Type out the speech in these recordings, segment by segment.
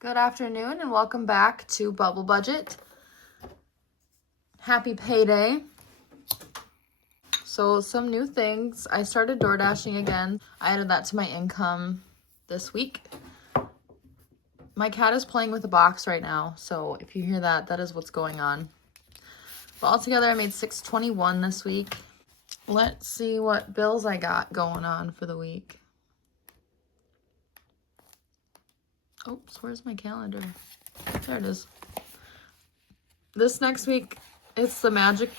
Good afternoon and welcome back to Bubble Budget. Happy payday. So some new things. I started door dashing again. I added that to my income this week. My cat is playing with a box right now, so if you hear that, that is what's going on. But altogether, I made $621 this week. Let's see what bills I got going on for the week. Oops, where's my calendar? There it is. This next week, it's the magic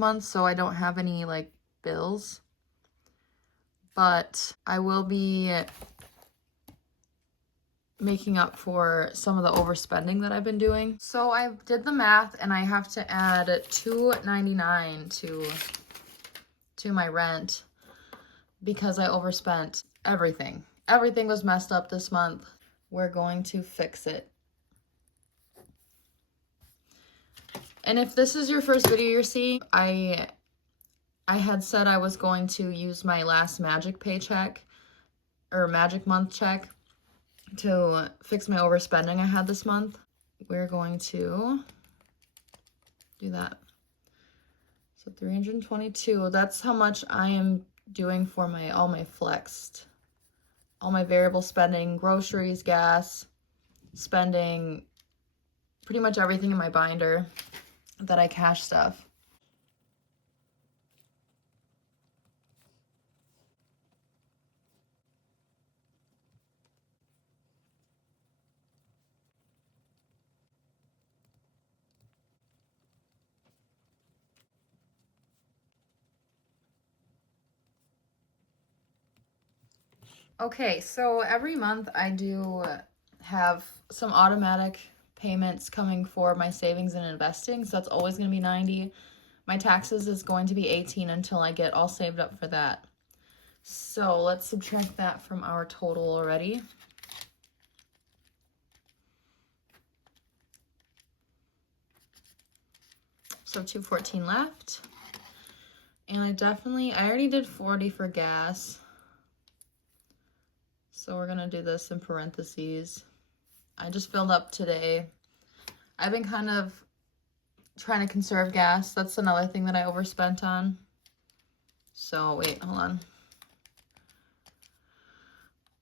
month, so I don't have any bills. But I will be making up for some of the overspending that I've been doing. So I did the math and I have to add $299 to my rent because I overspent everything. Everything was messed up this month. We're going to fix it. And if this is your first video you're seeing, I had said I was going to use my last magic paycheck or magic month check to fix my overspending I had this month. We're going to do that. So 322, that's how much I am doing for all my flexed, all my variable spending, groceries, gas, spending, pretty much everything in my binder that I cash stuff. Okay, so every month I do have some automatic payments coming for my savings and investing, so that's always going to be $90. My taxes is going to be $18 until I get all saved up for that. So let's subtract that from our total already. So $214 left. And I already did $40 for gas. So we're gonna do this in parentheses. I just filled up today. I've been kind of trying to conserve gas. That's another thing that I overspent on. So wait, hold on.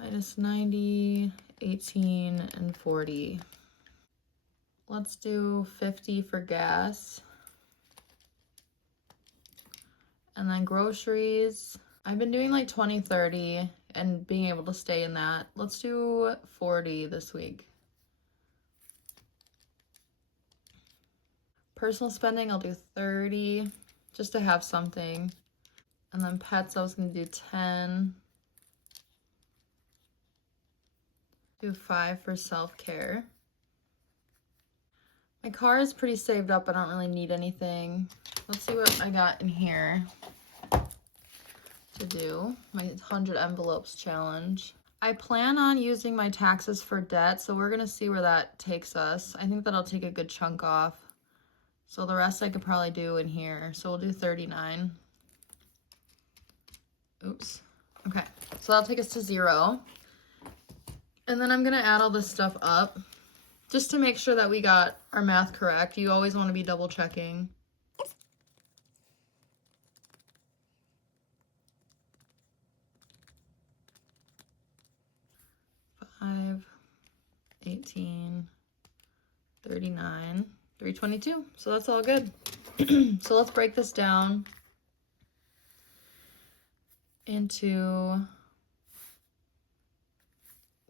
Minus 90, 18, and 40. Let's do 50 for gas. And then groceries. I've been doing like 20, 30 and being able to stay in that. Let's do 40 this week. Personal spending, I'll do 30 just to have something. And then pets, I was gonna do 10. Do 5 for self-care. My car is pretty saved up. I don't really need anything. Let's see what I got in here to do. My 100 envelopes challenge. I plan on using my taxes for debt, so we're gonna see where that takes us. I think that'll take a good chunk off. So the rest I could probably do in here. So we'll do 39. Oops. Okay, so that'll take us to 0. And then I'm gonna add all this stuff up just to make sure that we got our math correct. You always wanna be double checking. 5, 18, 39, 322. So that's all good. So let's break this down into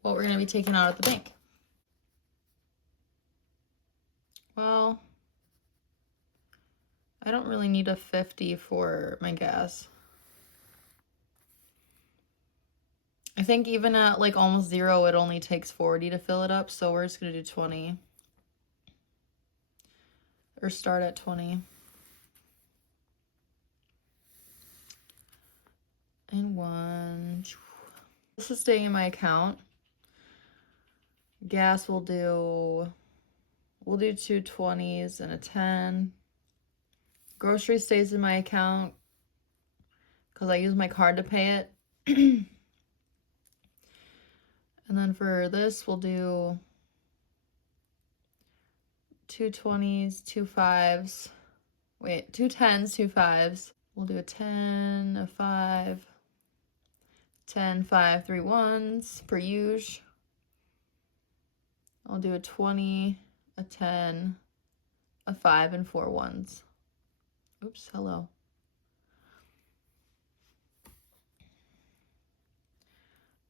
what we're going to be taking out at the bank. Well, I don't really need a 50 for my gas. I think even at like almost 0, it only takes 40 to fill it up. So we're just going to do 20. Or start at 20. And 1. This is staying in my account. Gas we'll do 2 20s and a 10. Grocery stays in my account because I use my card to pay it. And then for this, we'll do 2 20s, 2 5s. Wait, 2 10s, 2 5s. We'll do a 10, a 5, 10, 5, 3 1s per usual. I'll do a 20, a 10, a 5, and 4 1s. Oops, hello.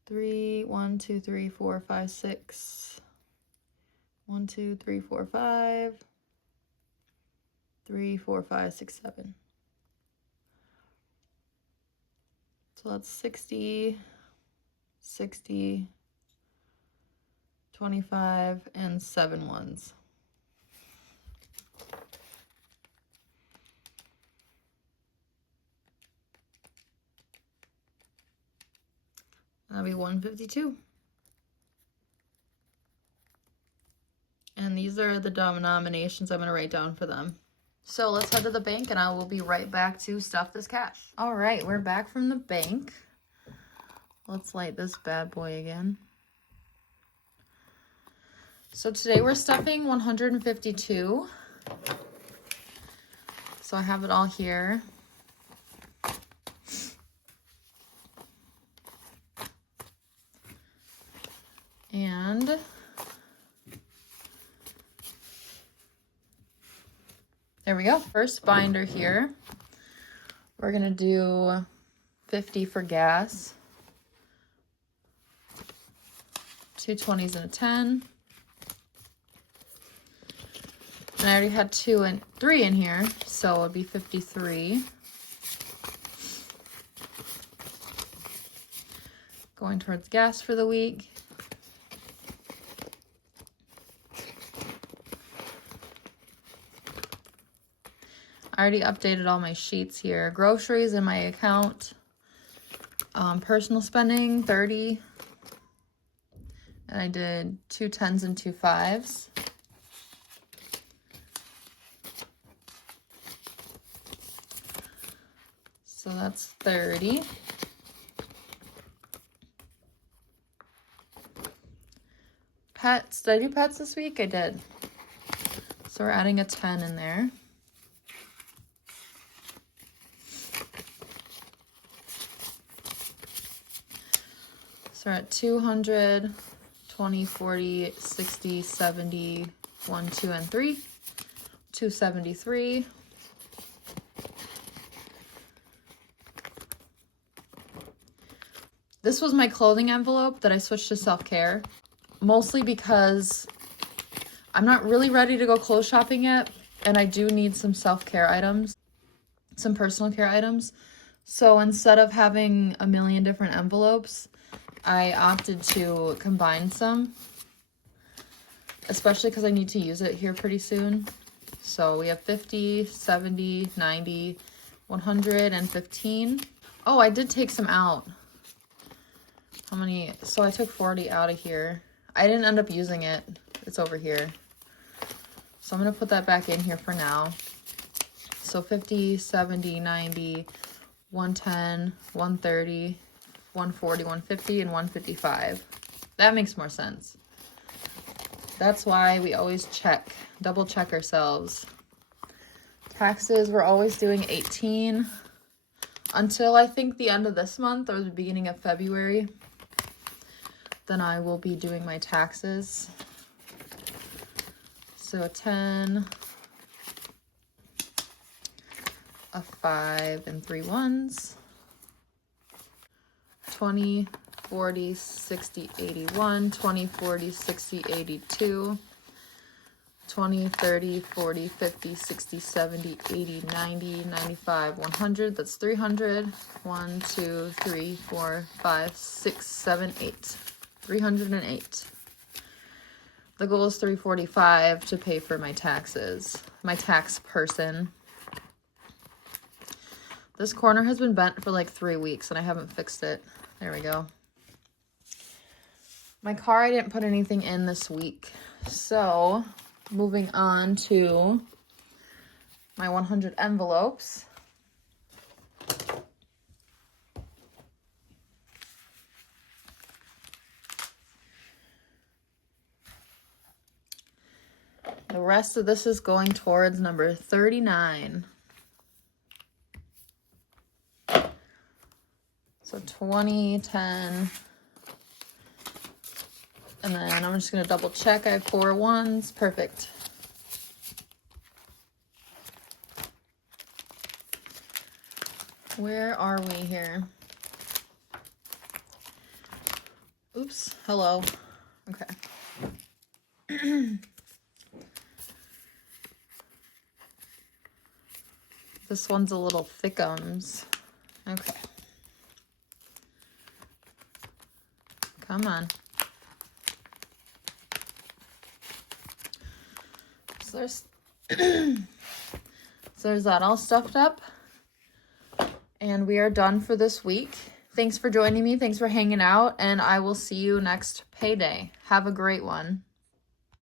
Three, 1, 2, 3, 4, 5, 6. 1, 2, 3, 4, 5. 3, 4, 5, 6, 7. So that's 60, 60, 25, and 7 1s. That'll be 152. And these are the denominations I'm going to write down for them. So let's head to the bank and I will be right back to stuff this cash. All right, we're back from the bank. Let's light this bad boy again. So today we're stuffing 152. So I have it all here. And there we go. First binder here. We're going to do 50 for gas. 2 20s and a 10. And I already had 2 and 3 in here, so it would be 53. Going towards gas for the week. I already updated all my sheets here. Groceries in my account. Personal spending, 30. And I did 2 10s and 2 5s. So that's 30. Pets. Did I do pets this week? I did. So we're adding a 10 in there. So we're at 200, 20, 40, 60, 70, 1, 2, and 3. 273. This was my clothing envelope that I switched to self-care, mostly because I'm not really ready to go clothes shopping yet, and I do need some self-care items, some personal care items. So instead of having a million different envelopes, I opted to combine some, especially because I need to use it here pretty soon. So we have 50, 70, 90, 115. Oh, I did take some out. How many? So I took 40 out of here. I didn't end up using it. It's over here. So I'm going to put that back in here for now. So 50, 70, 90, 110, 130, 140, 150, and 155. That makes more sense. That's why we always double check ourselves. Taxes, we're always doing 18 until I think the end of this month or the beginning of February. Then I will be doing my taxes. So a 10, a 5, and 3 1s. 20, 40, 60, 81, 20, 40, 60, 82, 20, 30, 40, 50, 60, 70, 80, 90, 95, 100. That's 300. 1, 2, 3, 4, 5, 6, 7, 8. 308. The goal is 345 to pay for my taxes. My tax person. This corner has been bent for like 3 weeks and I haven't fixed it. There we go. My car, I didn't put anything in this week. So, moving on to my 100 envelopes. The rest of this is going towards number 39. So 20, 10. And then I'm just going to double check. I have 4 ones. Perfect. Where are we here? Oops. Hello. Okay. This one's a little thickums. Okay. Come on. So there's so there's that all stuffed up. And we are done for this week. Thanks for joining me. Thanks for hanging out. And I will see you next payday. Have a great one.